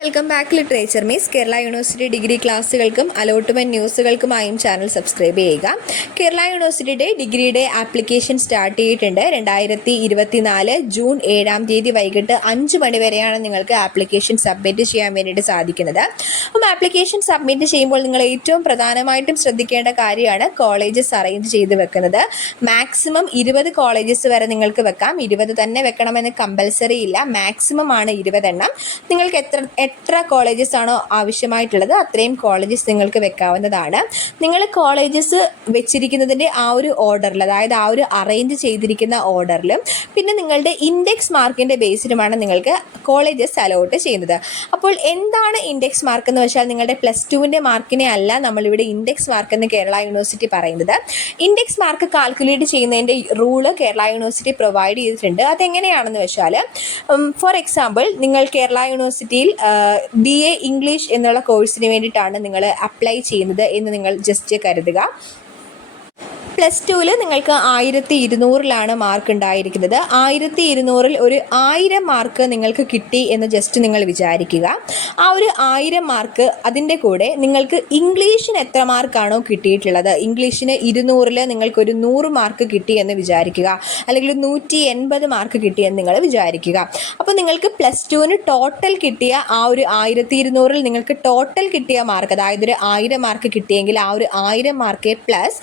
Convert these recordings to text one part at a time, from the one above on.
Welcome back literature മീസ് Kerala university degree ക്ലാസ്സുകൾക്കും allotment ന്യൂസുകൾക്കുമായും ചാനൽ സബ്സ്ക്രൈബ് ചെയ്യുക കേരള യൂണിവേഴ്സിറ്റിയുടെ ഡിഗ്രിയുടെ ആപ്ലിക്കേഷൻ സ്റ്റാർട്ട് ചെയ്തിട്ടുണ്ട് രണ്ടായിരത്തി ഇരുപത്തിനാല് ജൂൺ ഏഴാം തീയതി വൈകിട്ട് അഞ്ച് മണി വരെയാണ് നിങ്ങൾക്ക് ആപ്ലിക്കേഷൻ സബ്മിറ്റ് ചെയ്യാൻ വേണ്ടിയിട്ട് സാധിക്കുന്നത്. അപ്പം ആപ്ലിക്കേഷൻ സബ്മിറ്റ് ചെയ്യുമ്പോൾ നിങ്ങൾ ഏറ്റവും പ്രധാനമായിട്ടും ശ്രദ്ധിക്കേണ്ട കാര്യമാണ് കോളേജസ് അറേഞ്ച് ചെയ്ത് വെക്കുന്നത്. മാക്സിമം ഇരുപത് കോളേജസ് വരെ നിങ്ങൾക്ക് വെക്കാം. ഇരുപത് തന്നെ വെക്കണമെന്ന് കമ്പൽസറി ഇല്ല. മാക്സിമം ആണ് ഇരുപതെണ്ണം. നിങ്ങൾക്ക് എത്ര എത്ര കോളേജസ് ആണോ ആവശ്യമായിട്ടുള്ളത് അത്രയും കോളേജസ് നിങ്ങൾക്ക് വെക്കാവുന്നതാണ്. നിങ്ങൾ കോളേജസ് വെച്ചിരിക്കുന്നതിന്റെ ആ ഒരു ഓർഡറിൽ അതായത് ആ ഒരു അറേഞ്ച് ചെയ്തിരിക്കുന്ന ഓർഡറിലും പിന്നെ നിങ്ങളുടെ ഇൻഡെക്സ് മാർക്കിന്റെ ബേസിലുമാണ് നിങ്ങൾക്ക് കോളേജസ് അലോട്ട് ചെയ്യുന്നത്. അപ്പോൾ എന്താണ് ഇൻഡെക്സ് മാർക്ക് എന്ന് വെച്ചാൽ നിങ്ങളുടെ പ്ലസ് ടുവിന്റെ മാർക്കിനെ അല്ല നമ്മളിവിടെ ഇൻഡെക്സ് മാർക്ക് എന്ന് കേരള യൂണിവേഴ്സിറ്റി പറയുന്നത്. ഇൻഡെക്സ് മാർക്ക് കാൽക്കുലേറ്റ് ചെയ്യുന്നതിന്റെ റൂൾ കേരള യൂണിവേഴ്സിറ്റി പ്രൊവൈഡ് ചെയ്തിട്ടുണ്ട്. അതെങ്ങനെയാണെന്ന് വെച്ചാൽ ഫോർ എക്സാമ്പിൾ നിങ്ങൾ കേരള യൂണിവേഴ്സിറ്റിയിൽ ബി എ ഇംഗ്ലീഷ് എന്നുള്ള കോഴ്സിന് വേണ്ടിയിട്ടാണ് നിങ്ങൾ അപ്ലൈ ചെയ്യുന്നത് എന്ന് നിങ്ങൾ ജസ്റ്റ് കരുതുക. പ്ലസ് ടുവിൽ നിങ്ങൾക്ക് ആയിരത്തി ഇരുന്നൂറിലാണ് മാർക്ക് ഉണ്ടായിരിക്കുന്നത് ആയിരത്തി ഇരുന്നൂറിൽ ഒരു ആയിരം മാർക്ക് നിങ്ങൾക്ക് കിട്ടി എന്ന് ജസ്റ്റ് നിങ്ങൾ വിചാരിക്കുക. ആ ഒരു ആയിരം മാർക്ക് അതിന്റെ കൂടെ നിങ്ങൾക്ക് ഇംഗ്ലീഷിന് എത്ര മാർക്കാണോ കിട്ടിയിട്ടുള്ളത്? ഇംഗ്ലീഷിന് ഇരുന്നൂറിൽ നിങ്ങൾക്കൊരു നൂറ് മാർക്ക് കിട്ടി എന്ന് വിചാരിക്കുക. അല്ലെങ്കിൽ നൂറ്റി എൺപത് മാർക്ക് കിട്ടി എന്ന് നിങ്ങൾ വിചാരിക്കുക. അപ്പോൾ നിങ്ങൾക്ക് പ്ലസ് ടുവിന് ടോട്ടൽ കിട്ടിയ ആ ഒരു ആയിരത്തി ഇരുന്നൂറിൽ നിങ്ങൾക്ക് ടോട്ടൽ കിട്ടിയ മാർക്ക് അതായത് ഒരു ആയിരം മാർക്ക് കിട്ടിയെങ്കിൽ ആ ഒരു ആയിരം മാർക്ക് പ്ലസ്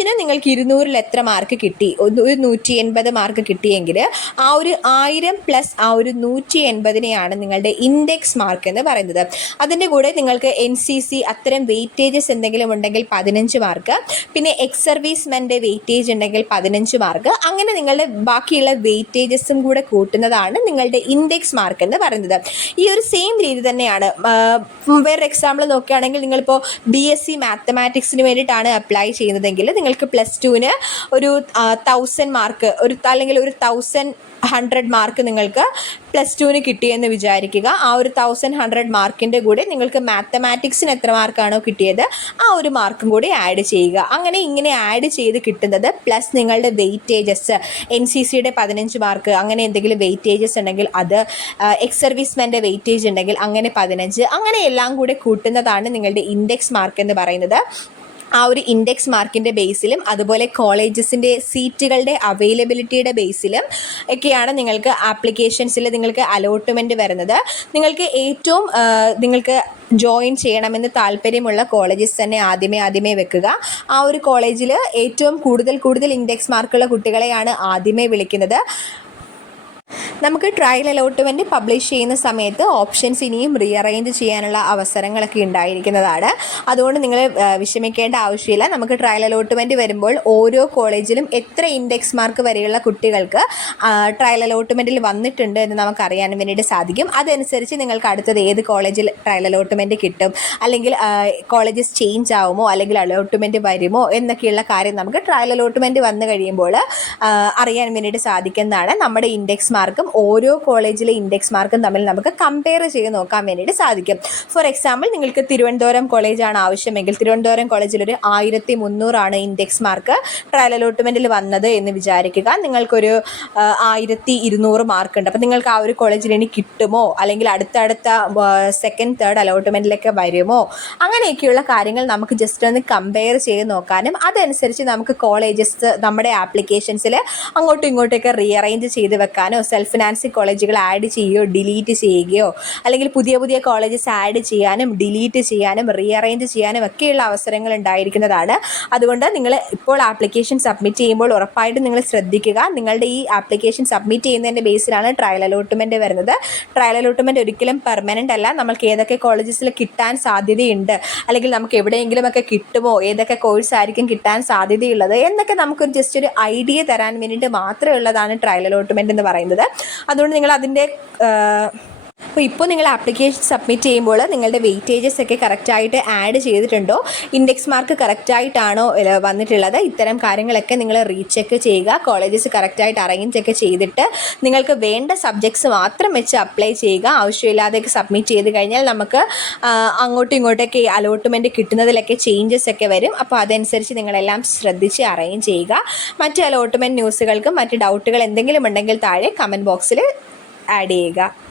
ഇംഗ്ലീഷിന് നിങ്ങൾക്ക് ഇരുന്നൂറിൽ എത്ര മാർക്ക് കിട്ടി? ഒരു നൂറ്റി എൺപത് മാർക്ക് കിട്ടിയെങ്കിൽ ആ ഒരു ആയിരം പ്ലസ് ആ ഒരു നൂറ്റി എൺപതിനെയാണ് നിങ്ങളുടെ ഇൻഡെക്സ് മാർക്ക് എന്ന് പറയുന്നത്. അതിന്റെ കൂടെ നിങ്ങൾക്ക് എൻ സി സി അത്തരം വെയിറ്റേജസ് എന്തെങ്കിലും ഉണ്ടെങ്കിൽ പതിനഞ്ച് മാർക്ക് പിന്നെ എക്സ് സർവീസ്മെന്റെ വെയിറ്റേജ് ഉണ്ടെങ്കിൽ പതിനഞ്ച് മാർക്ക് അങ്ങനെ നിങ്ങളുടെ ബാക്കിയുള്ള വെയിറ്റേജസും കൂടെ കൂട്ടുന്നതാണ് നിങ്ങളുടെ ഇൻഡെക്സ് മാർക്ക് എന്ന് പറയുന്നത്. ഈ ഒരു സെയിം രീതി തന്നെയാണ്. വേറെ എക്സാമ്പിൾ നോക്കുകയാണെങ്കിൽ നിങ്ങളിപ്പോൾ ബി എസ് സി മാത്തമാറ്റിക്സിന് വേണ്ടിയിട്ടാണ് അപ്ലൈ ചെയ്യുന്നതെങ്കിൽ നിങ്ങൾക്ക് പ്ലസ് ടുവിന് ഒരു തൗസൻഡ് മാർക്ക് ഒരു അല്ലെങ്കിൽ ഒരു തൗസൻഡ് ഹൺഡ്രഡ് മാർക്ക് നിങ്ങൾക്ക് പ്ലസ് ടുവിന് കിട്ടിയെന്ന് വിചാരിക്കുക. ആ ഒരു തൗസൻഡ് ഹൺഡ്രഡ് മാർക്കിന്റെ കൂടെ നിങ്ങൾക്ക് മാത്തമാറ്റിക്സിന് എത്ര മാർക്കാണോ കിട്ടിയത് ആ ഒരു മാർക്കും കൂടി ആഡ് ചെയ്യുക. അങ്ങനെ ഇങ്ങനെ ആഡ് ചെയ്ത് കിട്ടുന്നത് പ്ലസ് നിങ്ങളുടെ വെയിറ്റേജസ് എൻ സി സിയുടെ പതിനഞ്ച് മാർക്ക് അങ്ങനെ എന്തെങ്കിലും വെയിറ്റേജസ് ഉണ്ടെങ്കിൽ അത് എക്സ് സർവീസ്മാന്റെ വെയിറ്റേജ് ഉണ്ടെങ്കിൽ അങ്ങനെ പതിനഞ്ച് അങ്ങനെ എല്ലാം കൂടെ കൂട്ടുന്നതാണ് നിങ്ങളുടെ ഇൻഡെക്സ് മാർക്ക് എന്ന് പറയുന്നത്. ആ ഒരു ഇൻഡെക്സ് മാർക്കിന്റെ ബേസിലും അതുപോലെ കോളേജസിന്റെ സീറ്റുകളുടെ അവൈലബിലിറ്റിയുടെ ബേസിലും ഒക്കെയാണ് നിങ്ങൾക്ക് ആപ്ലിക്കേഷൻസിൽ നിങ്ങൾക്ക് അലോട്ട്മെന്റ് വരുന്നത്. നിങ്ങൾക്ക് ഏറ്റവും നിങ്ങൾക്ക് ജോയിൻ ചെയ്യണമെന്ന് താല്പര്യമുള്ള കോളേജസ് തന്നെ ആദ്യമേ ആദ്യമേ വെക്കുക. ആ ഒരു കോളേജിൽ ഏറ്റവും കൂടുതൽ കൂടുതൽ ഇൻഡെക്സ് മാർക്കുള്ള കുട്ടികളെയാണ് ആദ്യമേ വിളിക്കുന്നത്. നമുക്ക് ട്രയൽ അലോട്ട്മെന്റ് പബ്ലിഷ് ചെയ്യുന്ന സമയത്ത് ഓപ്ഷൻസ് ഇനിയും റീഅറേഞ്ച് ചെയ്യാനുള്ള അവസരങ്ങളൊക്കെ ഉണ്ടായിരിക്കുന്നതാണ്. അതുകൊണ്ട് നിങ്ങൾ വിഷമിക്കേണ്ട ആവശ്യമില്ല. നമുക്ക് ട്രയൽ അലോട്ട്മെന്റ് വരുമ്പോൾ ഓരോ കോളേജിലും എത്ര ഇൻഡെക്സ് മാർക്ക് വരെയുള്ള കുട്ടികൾക്ക് ട്രയൽ അലോട്ട്മെന്റിൽ വന്നിട്ടുണ്ട് എന്ന് നമുക്ക് അറിയാൻ വേണ്ടിയിട്ട് സാധിക്കും. അതനുസരിച്ച് നിങ്ങൾക്ക് അടുത്തത് ഏത് കോളേജിൽ ട്രയൽ അലോട്ട്മെന്റ് കിട്ടും അല്ലെങ്കിൽ കോളേജസ് ചേഞ്ച് ആവുമോ അല്ലെങ്കിൽ അലോട്ട്മെന്റ് വരുമോ എന്നൊക്കെയുള്ള കാര്യം നമുക്ക് ട്രയൽ അലോട്ട്മെന്റ് വന്നു കഴിയുമ്പോൾ അറിയാൻ വേണ്ടിയിട്ട് സാധിക്കുന്നതാണ്. നമ്മുടെ ഇൻഡെക്സ് ഓരോ കോളേജിലെ ഇൻഡെക്സ് മാർക്കും തമ്മിൽ നമുക്ക് കമ്പയർ ചെയ്ത് നോക്കാൻ വേണ്ടിയിട്ട് സാധിക്കും. ഫോർ എക്സാമ്പിൾ നിങ്ങൾക്ക് തിരുവനന്തപുരം കോളേജാണ് ആവശ്യമെങ്കിൽ തിരുവനന്തപുരം കോളേജിൽ ഒരു ആയിരത്തി മുന്നൂറാണ് ഇൻഡെക്സ് മാർക്ക് ട്രയൽ അലോട്ട്മെന്റിൽ വന്നത് എന്ന് വിചാരിക്കുക. നിങ്ങൾക്കൊരു ആയിരത്തി ഇരുന്നൂറ് മാർക്ക് ഉണ്ട്. അപ്പം നിങ്ങൾക്ക് ആ ഒരു കോളേജിൽ ഇനി കിട്ടുമോ? അല്ലെങ്കിൽ അടുത്തടുത്ത സെക്കൻഡ് തേർഡ് അലോട്ട്മെന്റിലൊക്കെ വരുമോ? അങ്ങനെയൊക്കെയുള്ള കാര്യങ്ങൾ നമുക്ക് ജസ്റ്റ് ഒന്ന് കമ്പയർ ചെയ്ത് നോക്കാനും അതനുസരിച്ച് നമുക്ക് കോളേജസ് നമ്മുടെ ആപ്ലിക്കേഷൻസിൽ അങ്ങോട്ടും ഇങ്ങോട്ടൊക്കെ റീഅറേഞ്ച് ചെയ്ത് വെക്കാനോ സെൽഫ് ഫിനാൻസിങ് കോളേജുകൾ ആഡ് ചെയ്യുകയോ ഡിലീറ്റ് ചെയ്യുകയോ അല്ലെങ്കിൽ പുതിയ പുതിയ കോളേജസ് ആഡ് ചെയ്യാനും ഡിലീറ്റ് ചെയ്യാനും റീഅറേഞ്ച് ചെയ്യാനും ഒക്കെയുള്ള അവസരങ്ങൾ ഉണ്ടായിരിക്കുന്നതാണ്. അതുകൊണ്ട് നിങ്ങൾ ഇപ്പോൾ ആപ്ലിക്കേഷൻ സബ്മിറ്റ് ചെയ്യുമ്പോൾ ഉറപ്പായിട്ടും നിങ്ങൾ ശ്രദ്ധിക്കുക. നിങ്ങളുടെ ഈ ആപ്ലിക്കേഷൻ സബ്മിറ്റ് ചെയ്യുന്നതിന്റെ ബേസിലാണ് ട്രയൽ അലോട്ട്മെന്റ് വരുന്നത്. ട്രയൽ അലോട്ട്മെന്റ് ഒരിക്കലും പെർമനന്റ് അല്ല. നമുക്ക് ഏതൊക്കെ കോളേജസിൽ കിട്ടാൻ സാധ്യതയുണ്ട്? അല്ലെങ്കിൽ നമുക്ക് എവിടെയെങ്കിലുമൊക്കെ കിട്ടുമോ? ഏതൊക്കെ കോഴ്സ് ആയിരിക്കും കിട്ടാൻ സാധ്യതയുള്ളത്? എന്നൊക്കെ നമുക്കൊരു ജസ്റ്റ് ഒരു ഐഡിയ തരാൻ വേണ്ടിയിട്ട് മാത്രമേ ഉള്ളതാണ് ട്രയൽ അലോട്ട്മെന്റ് എന്ന് പറയുന്നത്. അതുകൊണ്ട് നിങ്ങൾ അതിന്റെ അപ്പോൾ ഇപ്പോൾ നിങ്ങൾ ആപ്ലിക്കേഷൻ സബ്മിറ്റ് ചെയ്യുമ്പോൾ നിങ്ങളുടെ വെയിറ്റേജസ് ഒക്കെ കറക്റ്റായിട്ട് ആഡ് ചെയ്തിട്ടുണ്ടോ? ഇൻഡെക്സ് മാർക്ക് കറക്റ്റായിട്ടാണോ വന്നിട്ടുള്ളത്? ഇത്തരം കാര്യങ്ങളൊക്കെ നിങ്ങൾ റീചെക്ക് ചെയ്യുക. കോളേജസ് കറക്റ്റായിട്ട് അറേഞ്ച് ഒക്കെ ചെയ്തിട്ട് നിങ്ങൾക്ക് വേണ്ട സബ്ജക്ട്സ് മാത്രം വെച്ച് അപ്ലൈ ചെയ്യുക. ആവശ്യമില്ലാതെ സബ്മിറ്റ് ചെയ്ത് കഴിഞ്ഞാൽ നമുക്ക് അങ്ങോട്ടും ഇങ്ങോട്ടൊക്കെ അലോട്ട്മെന്റ് കിട്ടുന്നതിലൊക്കെ ചേഞ്ചസ് ഒക്കെ വരും. അപ്പോൾ അതനുസരിച്ച് നിങ്ങളെല്ലാം ശ്രദ്ധിച്ച് അറേഞ്ച് ചെയ്യുക. മറ്റ് അലോട്ട്മെന്റ് ന്യൂസുകൾക്കും മറ്റ് ഡൗട്ടുകൾ എന്തെങ്കിലും ഉണ്ടെങ്കിൽ താഴെ കമന്റ് ബോക്സിൽ ആഡ് ചെയ്യുക.